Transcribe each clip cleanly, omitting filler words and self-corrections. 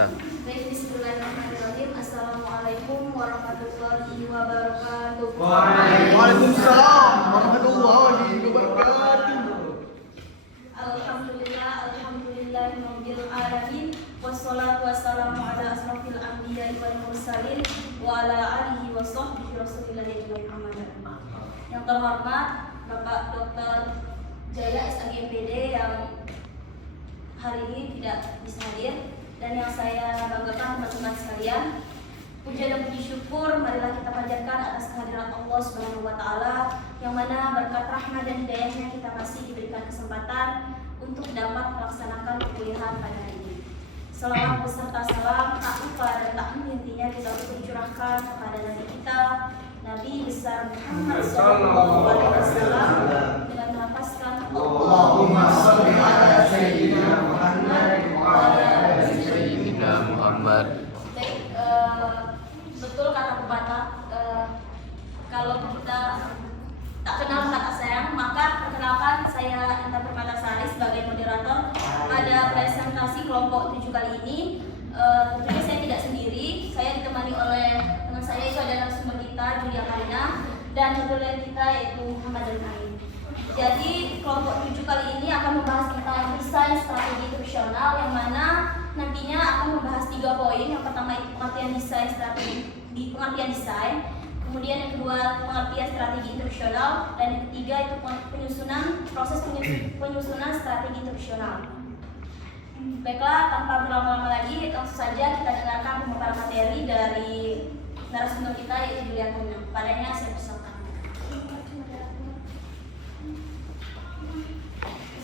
Baik, bismillahirrahmanirrahim. Assalamualaikum warahmatullahi wabarakatuh. Waalaikumsalam warahmatullahi wabarakatuh. Alhamdulillahirabbil alamin. Wassalatu wassalamu ala asrofil anbiya'i wal mursalin wa ala alihi wa sahbihi rasulillahi Muhammad. Yang terhormat Bapak Dr. Jaya SAGMPD yang hari ini tidak bisa hadir, dan yang saya banggakan teman-teman sekalian, puja dan puji syukur marilah kita panjatkan atas kehadiran Allah Subhanahu wa taala, yang mana berkat rahmat dan hidayahnya kita masih diberikan kesempatan untuk dapat melaksanakan perkuliahan pada hari ini. Selawat beserta salam tak lupa dan tak henti-hentinya kita curahkan kepada Nabi kita, Nabi besar Muhammad SAW, dengan melafazkan Allahumma sholli ala sayyidina Muhammad wa ala Sayyidina Muhammad. Baik, betul kata pepatah, kalau kita tak kenal kata sayang, maka perkenalkan saya Intan Permatasari sebagai moderator pada presentasi kelompok 7 kali ini. Tentunya saya tidak sendiri, saya ditemani oleh teman saya, itu adalah sumber kita Julia Karina, dan moderator kita yaitu Muhammad Al-Karim. Jadi kelompok 7 kali ini akan membahas tentang desain strategi profesional, yang mana nantinya akan membahas 3 poin. Yang pertama itu pengertian desain strategi, pengertian desain. Kemudian yang kedua pengertian strategi profesional, dan yang ketiga itu penyusunan strategi profesional. Baiklah, tanpa berlama-lama lagi, langsung saja kita dengarkan pemaparan materi dari narasumber kita yaitu Julia Karina. Padanya saya persilakan.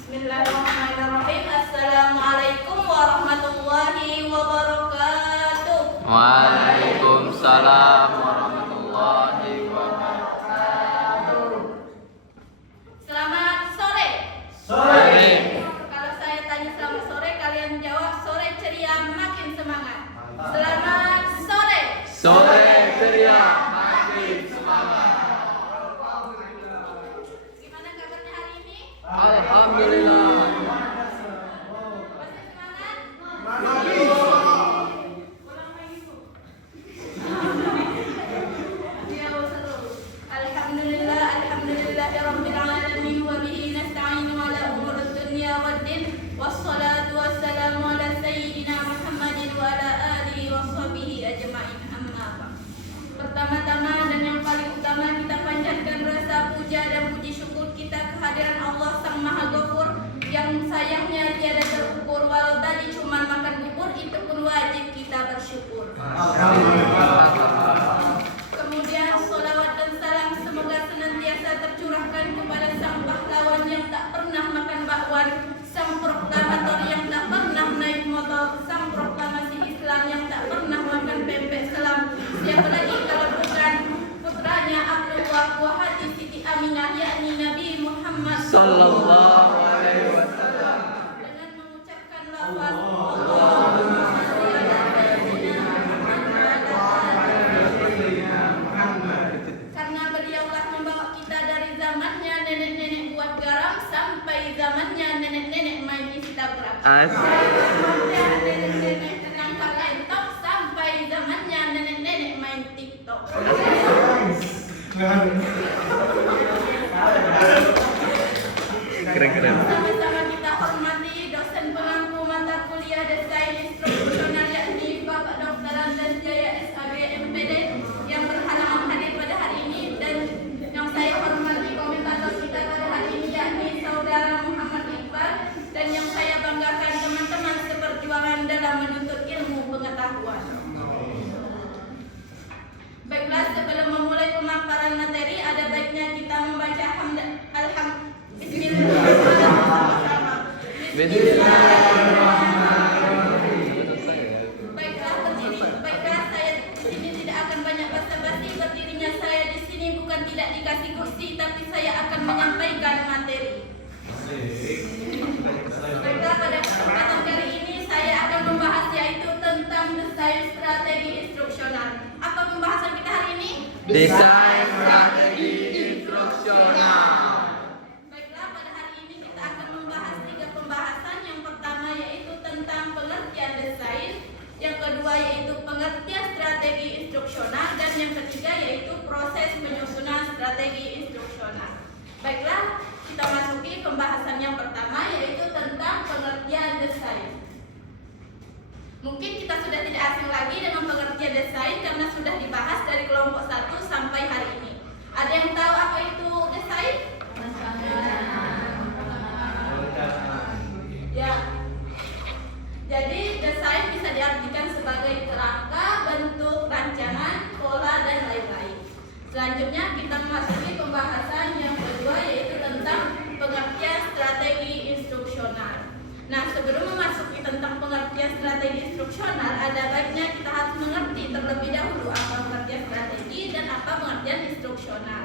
Bismillahirrahmanirrahim. Assalamualaikum warahmatullahi wabarakatuh. Waalaikumsalam warahmatullahi wabarakatuh. Selamat sore. Sore. Kalau saya tanya selamat sore, kalian jawab sore ceria makin semangat. Selamat sore. Sore ceria makin semangat. Gimana kabarnya hari ini? Alhamdulillah. Masih semangat? Ya, seru. Alhamdulillah, alhamdulillahirabbil alamin wa bihi nasta'inu ala umuri dunya waddin. Wassalatu wassalamu ala sayyidina Muhammadin wa ala alihi wa sahbihi ajma'in. Amma ba'd. Pertama-tama dan yang paling utama, kita panjatkan rasa puja dan puji syukur kita kehadiran Allah Sang Maha Ghafur, yang sayangnya tiada terukur. Walau tadi cuma makan bubur, itu pun wajib kita bersyukur. Kemudian sholawat dan salam semoga senantiasa tercurahkan kepada sang pahlawan yang tak pernah makan bakwan, sang proklamator yang tak pernah naik motor, sang proklamasi Islam yang tak pernah makan pempek selam. Siapa lagi kalau bukan putranya Abdullah buah hati Siti Aminah, yakni Nabi Muhammad Sallallahu alaihi wasallam. dengan mengucapkan lafaz Allahumma shalli ala sayyidina Muhammad wa ala Muhammad. Karena beliaulah membawa kita dari zamannya nenek-nenek buat garam sampai zamannya nenek-nenek main Instagram. Zamannya nenek-nenek ngangkat laptop sampai zamannya nenek-nenek main TikTok. Keren-keren. Sama-sama kita hormati dosen pengampu mata kuliah desain instruksional, yakni Bapak Dr. Andan Jaya SAGMPD yang berhalangan hadir pada hari ini, dan yang saya hormati komentator kita pada hari ini yakni Saudara Muhammad Iqbal, dan yang saya banggakan teman-teman seperjuangan dalam menuntut ilmu pengetahuan. Baiklah, sebelum memulai pemaparan materi, ada baiknya kita membaca Baiklah, saya di sini tidak akan banyak basa-basi. Berdirinya saya di sini bukan tidak dikasih kursi, tapi saya akan menyampaikan materi. Baiklah, pada kesempatan kali ini saya akan membahas yaitu tentang desain strategi instruksional. Apa pembahasan kita hari ini? Desain strategi instruksional. Baiklah, pada hari ini kita akan membahas 3 pembahasan. Yang pertama yaitu tentang pengertian desain, yang pembahasan yang pertama, yaitu tentang pengertian desain. Mungkin kita sudah tidak asing lagi dengan pengertian desain karena sudah dibahas dari kelompok 1 sampai hari ini. Ada yang tahu apa itu desain? Ya. Jadi desain bisa diartikan sebagai kerangka, bentuk, rancangan, pola, dan lain-lain. Selanjutnya kita memasuki pembahasan yang kedua, yaitu tentang pengertian strategi instruksional. Nah, sebelum memasuki tentang pengertian strategi instruksional, ada baiknya kita harus mengerti terlebih dahulu apa pengertian strategi dan apa pengertian instruksional.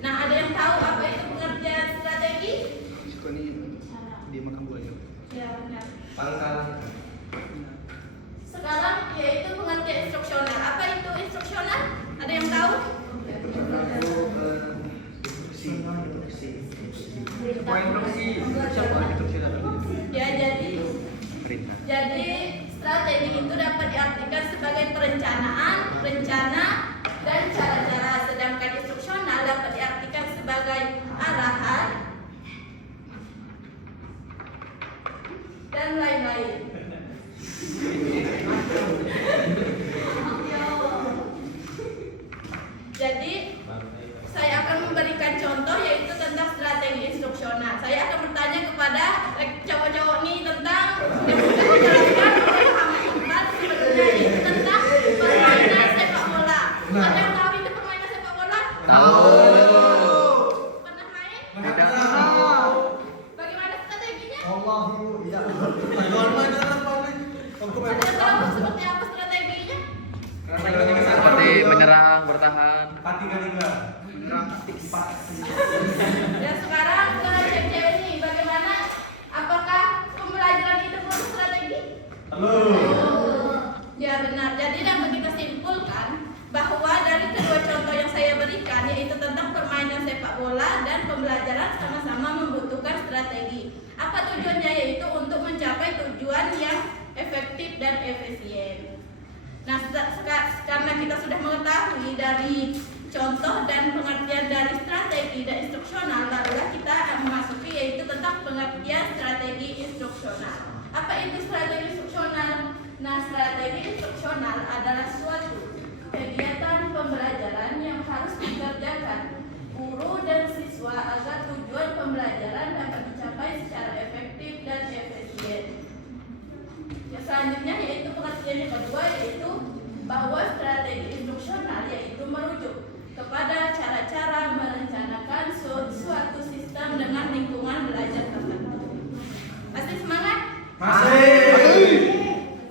Nah, ada yang tahu apa itu pengertian strategi? Di makan buahnya. Ya, benar. Paling kalah. Sekarang yaitu pengertian instruksional. Apa itu instruksional? Ada yang tahu? Ya, jadi strategi itu dapat diartikan sebagai perencanaan, rencana, dan cara-cara. Sedangkan instruksional dapat diartikan sebagai arahan dan lain-lain. Jadi saya akan memberikan contoh yaitu tentang strategi instruksional. Saya akan bertanya kepada cowok-cowok nih tentang yang sudah dijelaskan oleh Hamad sebelumnya, yaitu tentang permainan sepak bola. Ada yang tahu itu permainan sepak bola? Tahu. Pernah main? Tidak. Bagaimana strateginya? Iya. Ada yang tahu seperti apa strateginya? Seperti menyerang, bertahan. Ya, sekarang ke cewek-cewek nih, bagaimana? Apakah pembelajaran itu perlu strategi? Ya, benar. Jadi dapat kita simpulkan bahwa dari kedua contoh yang saya berikan, yaitu tentang permainan sepak bola dan pembelajaran, sama-sama membutuhkan strategi. Apa tujuannya? Yaitu untuk mencapai tujuan yang efektif dan efisien. Nah, karena kita sudah mengetahui dari contoh dan pengertian dari strategi dan instruksional, lalu kita memasuki yaitu tentang pengertian strategi instruksional. Apa itu strategi instruksional? Nah, strategi instruksional adalah suatu kegiatan pembelajaran yang harus dikerjakan guru dan siswa agar tujuan pembelajaran dapat dicapai secara efektif dan efisien. Ya, selanjutnya yaitu pengertian yang kedua, yaitu bahwa strategi instruksional yaitu merujuk kepada cara-cara merencanakan suatu sistem dengan lingkungan belajar tertentu. Masih semangat?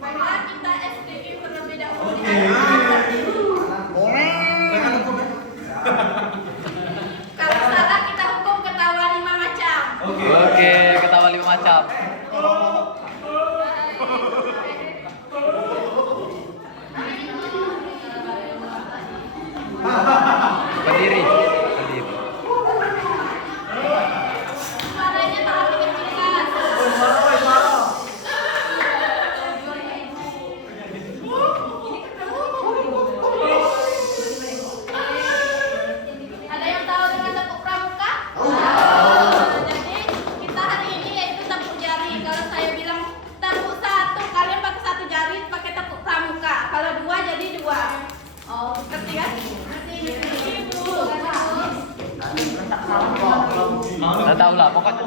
Baiklah, kita SDG terlebih dahulu. Kalau salah kita hukum ketawa 5 macam. Oke, ketawa 5 macam. Berdiri. Suaranya tolong dikecilkan. Ada yang tahu dengan tepuk pramuka? Jadi kita hari ini yaitu tepuk jari. Kalau saya bilang tepuk 1, kalian pakai 1 jari pakai tepuk pramuka. Kalau 2 jadi 2. Oh, ngerti kan? Udah tahu lah, pokoknya.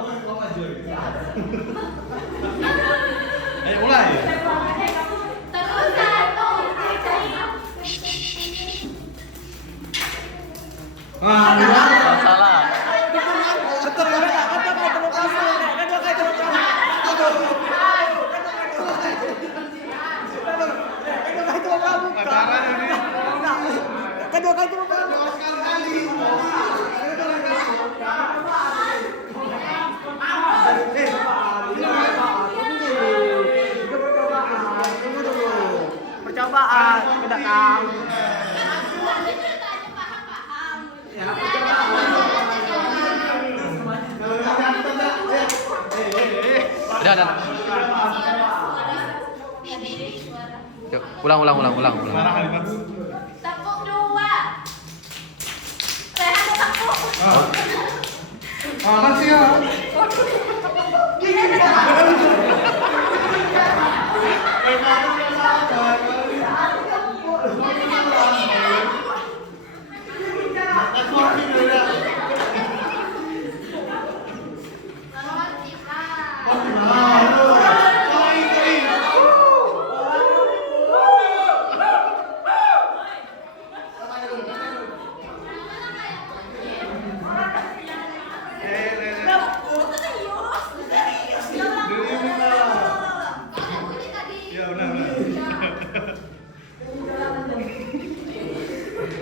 Ayo mulai. Terus 1. Salah. Percobaan, tidak tahu. Udah. Yuk, ulang. Tepuk 2. Rehan tepuk. Makasih ya.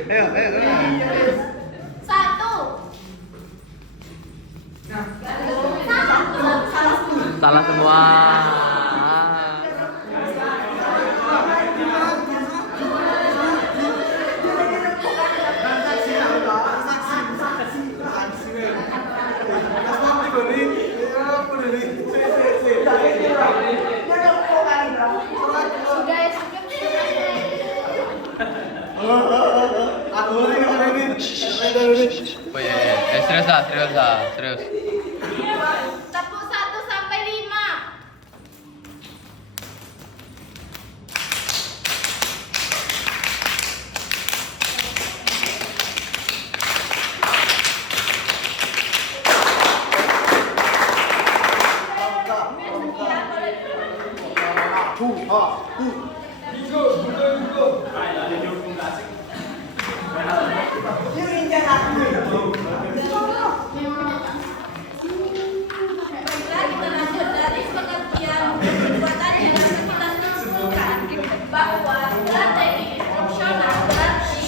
Ayo, ayo. Salah semua. Oh iya, iya. Serius lah, serius lah, serius. Tepuk 1 sampai 5. Baiklah, kita lanjut dari pengertian perbuatan yang akan kita simpulkan bahwa strategi instruksional berarti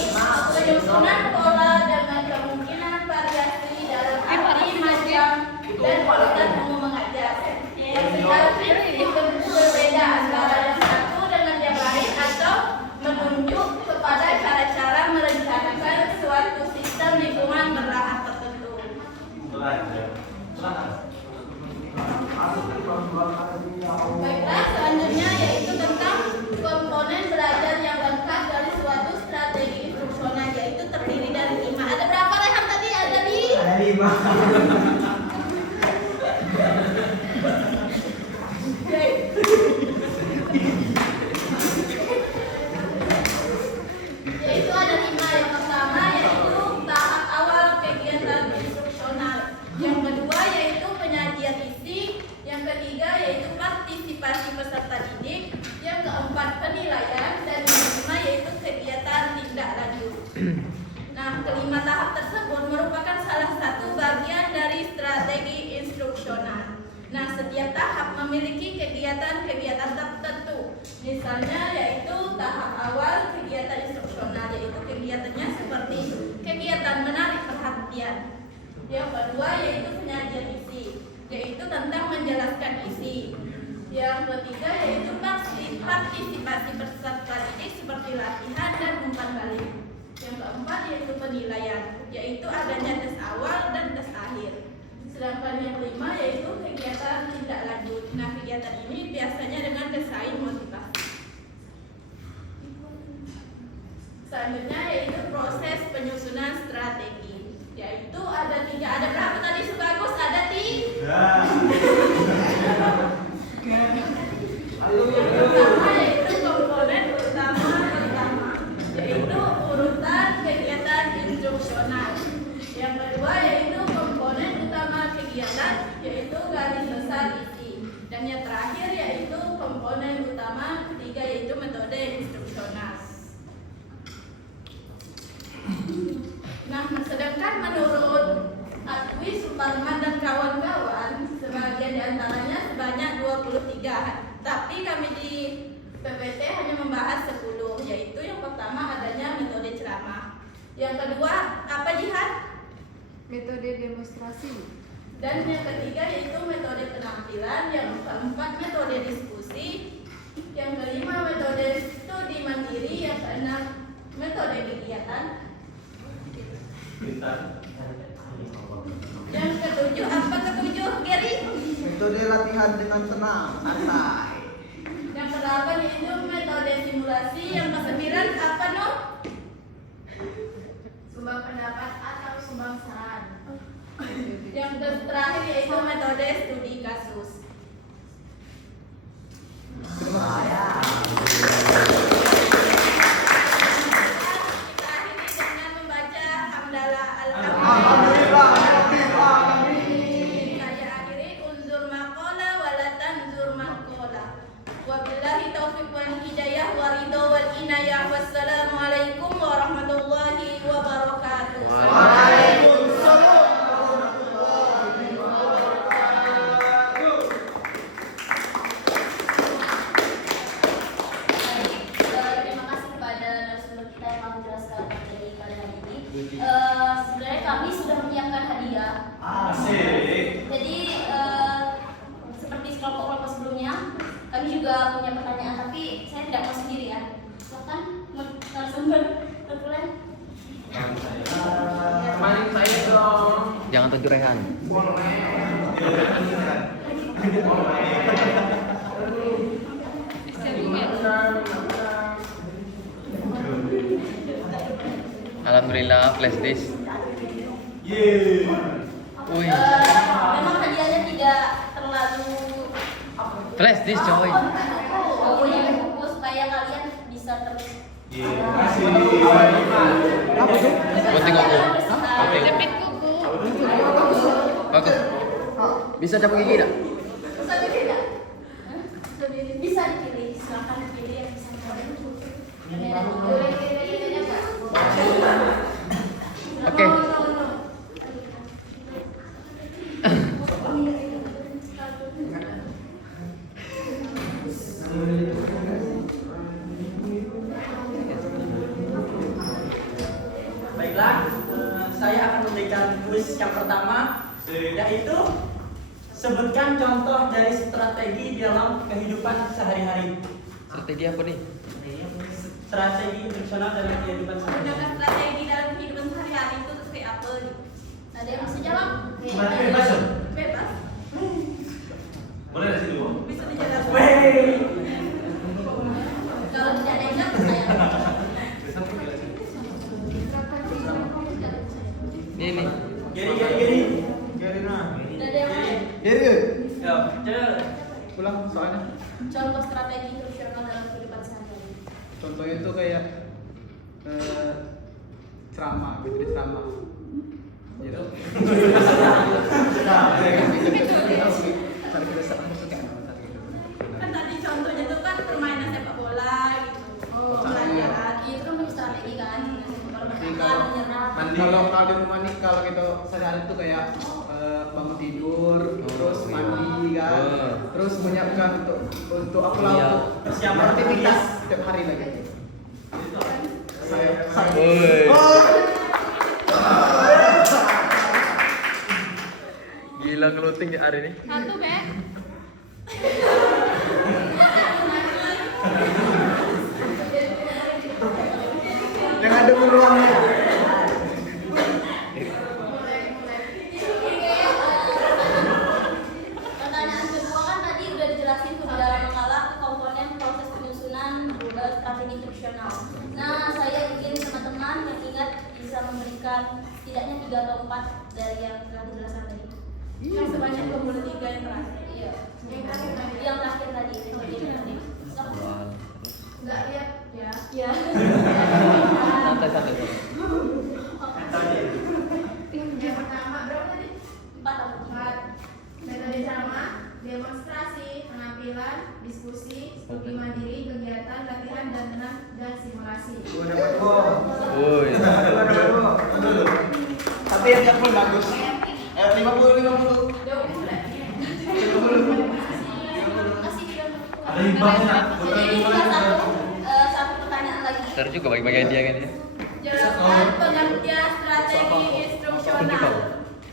penyusunan pola dengan kemungkinan variasi dalam arti macam dan kualitas ilmu mengajar. Secara prinsip berbeda antara yang satu dengan yang lain atau menunjuk kepada cara-cara merencanakan suatu sistem lingkungan berlahan tertentu. Baiklah, selanjutnya yaitu tentang komponen belajar yang lengkap dari suatu strategi instruksional, yaitu terdiri dari 5. Ada berapa Rehan tadi? Ada 5. Yaitu ada 5. Yang pertama yaitu tahap awal kegiatan instruksional. Yang kedua yaitu penyajian isi. Yang ketiga yaitu partisipasi peserta didik. Yang keempat penilaian. Dan yang kelima yaitu kegiatan tindak lanjut. Nah, kelima tahap tersebut merupakan salah satu bagian dari strategi instruksional. Nah, setiap tahap memiliki kegiatan-kegiatan tertentu. Misalnya yaitu tahap awal kegiatan instruksional, yaitu kegiatannya seperti kegiatan menarik perhatian. Yang kedua yaitu penyajian isi, yaitu tentang menjelaskan isi. Yang ketiga yaitu partisipasi peserta didik seperti latihan dan umpan balik. Yang keempat yaitu penilaian, yaitu adanya tes awal dan tes akhir. Sedangkan yang kelima yaitu kegiatan tindak lanjut. Nah, kegiatan ini biasanya dengan desain motivasi. Selanjutnya yaitu proses penyusunan strategi, yaitu ada 3. Ada berapa tadi Subagus? Ada 3. Yang pertama yaitu komponen utama pertama, yaitu urutan kegiatan instruksional. Yang kedua yaitu komponen utama kegiatan, yaitu garis besar isi. Dan yang terakhir yaitu komponen utama ketiga, yaitu metode instruksional. Nah, sedangkan menurut Atwi, Suparman dan kawan-kawan, sebagian diantaranya sebanyak 23. Tapi kami di PPT hanya membahas 10, yaitu yang pertama adanya metode ceramah. Yang kedua apa Jihan? Metode demonstrasi. Dan yang ketiga yaitu metode penampilan. Yang keempat metode diskusi. Yang kelima metode studi mandiri. Yang keenam metode kegiatan. Yang ketujuh apa ketujuh Gary? Metode latihan dengan tenang, santai. Yang kedelapan yaitu metode simulasi. Yang kesembilan apa no? Sumbang pendapat atau sumbang saran. Yang terakhir yaitu metode studi kasus. Terima kasih. Kita akhiri dengan membaca hamdalah Alhamdulillah. Saya akhiri unzur maqala wala tanzur maqala. Wabillahi taufiq wal hidayah wa ridha wal inayah. Wassalamualaikum warahmatullahi wabarakatuh. Waalaikumsalam. Terima kasih kepada narasumber kita yang telah menjelaskan materi pada hari ini. Sebenarnya kami sudah menyiapkan hadiah. Jadi seperti kelompok-kelompok sebelumnya, kami juga punya pertanyaan, tapi saya tidak mau sendiri ya. Silakan narasumber tertulis. Main saya dong. Jangan tunjuk Rehan. Alhamdulillah flash disk. Wih, Memang hadiahnya tidak terlalu flash disk coy. punya buku supaya kalian bisa terus. Apa tuh? Gunting kuku. Gunting. Jepit kuku. Bagus. Bisa capek gigi tak? Bisa dipilih. Bisa dipilih. Silakan dipilih yang bisa Oke. Baiklah, saya akan memberikan kuis yang pertama, yaitu sebutkan contoh dari strategi dalam kehidupan sehari-hari. Strategi apa nih? Strategi instruksional dalam kehidupan sehari-hari. Menggunakan strategi dalam kehidupan sehari-hari itu seperti apa nih? Ada yang bisa jawab? Bebas. Bebas. Boleh dari situ. Bisa dijelaskan. Wey. Kalau tidak ada yang jawab, saya. Ini. Giri. Tidak ada yang lain. Jadi, Yo, cel. ulang soalnya. Contoh strategi instruksional dalam kehidupan sehari-hari. Contohnya itu kayak ceramah, metode ceramah. Gitu. Kan tadi contohnya itu kan permainan sepak bola gitu. Oh, Pelajaran. itu kan punya strategi kan. Kalau Jadi bertahan, menyerang. kalau di rumah nih kalau kita sehari-hari itu kayak bangun tidur, terus mandi kan, terus menyiapkan untuk aku untuk Persiapan aktivitas setiap hari lagi. Saya. Woi. Gila ngeluting di hari ini. Satu, Be. Yang ada peluangnya. Pertanyaan kedua kan tadi udah dijelasin tuh di dalam makalah komponen proses penyusunan strategi instruksional. Nah, saya ingin teman-teman yang ingat bisa memberikan setidaknya 3 atau 4 dari yang telah dijelaskan tadi. Yang sebanyak 23 yang terakhir. Iya. Yang terakhir tadi. Yang terakhir tadi. Silakan. Enggak lihat ya. Ya. Santai. Yang pertama berapa tadi? 4 atau 3. 4. Metode ceramah, demonstrasi, penampilan, diskusi, studi mandiri, kegiatan, latihan, dan tenang, dan simulasi. Woi. Tapi yang paling bagus. 50. Jauh mulai. Kasih dia. Ada hibahnya. Jadi tinggal satu pertanyaan lagi. Seru juga bagi-bagi dia kan ya. Jelaskan pengertian strategi Kunci kau. instruksional.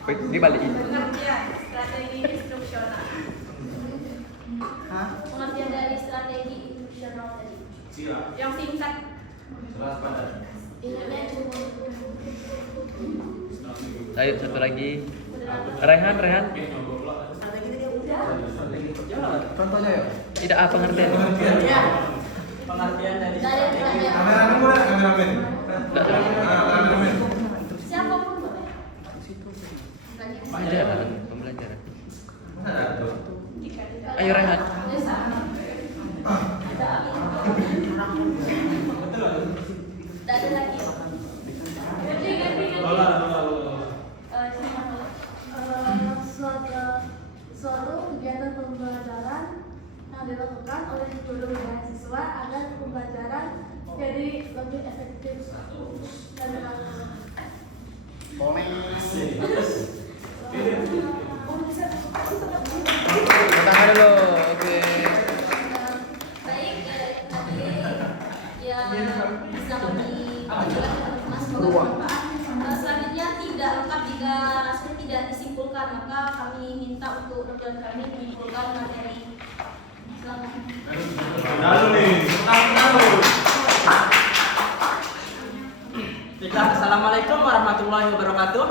Baik, ini balikin. Pengertian strategi instruksional. Hah? Pengertian dari strategi instruksional tadi. Siap. Yang singkat. Jelas padat. Ayo satu lagi. Rehan. Contohnya ya. Tidak apa pengertian. Ya. Pengertian dari Dari yang strategi. terakhir. Kameramen boleh? Kameramen. Tidak. Kameramen. Siapapun boleh. Pembelajaran. Tidak ada lagi. Lola. Suatu kegiatan pembelajaran yang dilakukan oleh guru dan siswa agar pembelajaran jadi lebih efektif dan bermanfaat. Boleh. Tangan dulu. Oke. Baik, tadi yang bisa kami jelaskan Mas bermanfaat. Selanjutnya tidak lengkap jika rasanya tidak disimpulkan, maka kami minta untuk rekan kami menyimpulkan materi. Silakan. Lalu nih. Baiklah, assalamualaikum warahmatullahi wabarakatuh.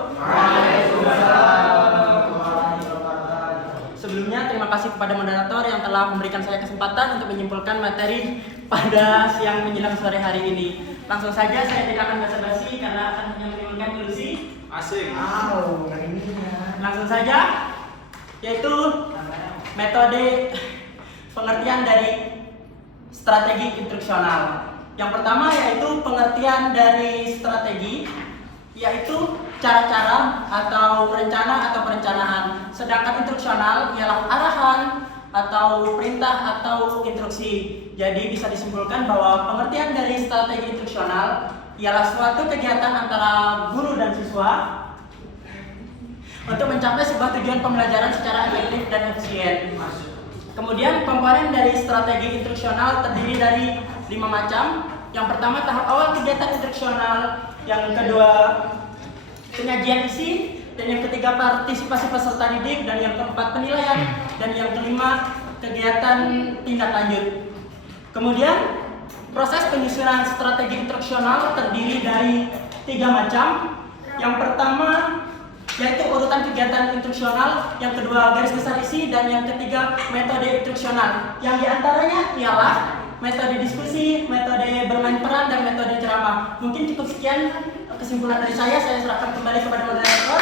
Sebelumnya terima kasih kepada moderator yang telah memberikan saya kesempatan untuk menyimpulkan materi pada siang menjelang sore hari ini. Langsung saja saya tidak akan basa-basi karena akan hanya menimbulkan ilusi. Asik. Langsung saja, yaitu metode pengertian dari strategi instruksional. Yang pertama yaitu pengertian dari strategi, yaitu cara-cara atau rencana atau perencanaan. Sedangkan instruksional ialah arahan atau perintah atau instruksi. Jadi bisa disimpulkan bahwa pengertian dari strategi instruksional ialah suatu kegiatan antara guru dan siswa untuk mencapai sebuah tujuan pembelajaran secara efektif dan efisien. Kemudian komponen dari strategi instruksional terdiri dari 5 macam. Yang pertama tahap awal kegiatan instruksional, yang kedua penyajian isi, dan yang ketiga partisipasi peserta didik, dan yang keempat penilaian, dan yang kelima kegiatan tindak lanjut. Kemudian proses penyusunan strategi instruksional terdiri dari 3 macam. Yang pertama yaitu urutan kegiatan instruksional, yang kedua garis besar isi, dan yang ketiga metode instruksional. Yang diantaranya ialah metode diskusi, metode bermain peran, dan metode ceramah. Mungkin cukup sekian kesimpulan dari saya serahkan kembali kepada moderator.